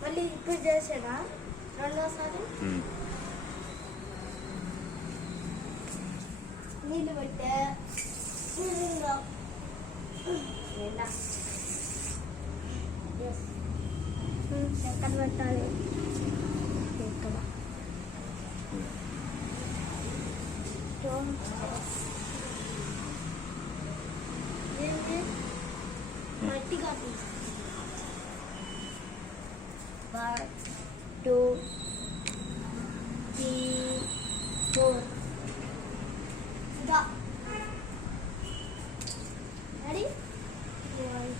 మళ్ళీ ఇప్పుడు చేసాడా రెండోసారి నీళ్ళు పెట్టా ఎక్కడ పెట్టాలి ఇక్కడ మట్టి కాపీ 1 2 3 4 ready 1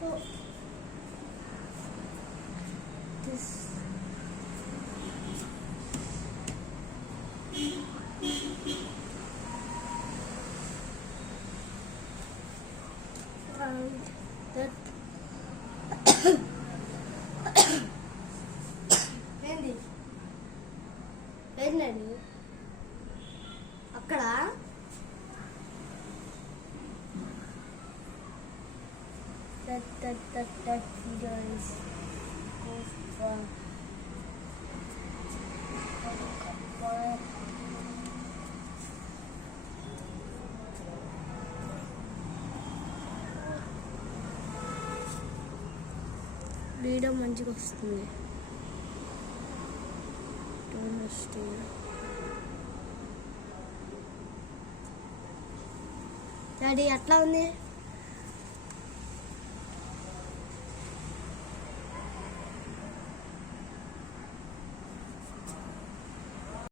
so this that ఏంది ఏంటండి అక్కడ that video is వీడియో మంచిగా వస్తుంది. డాడీ ఎట్లా ఉంది?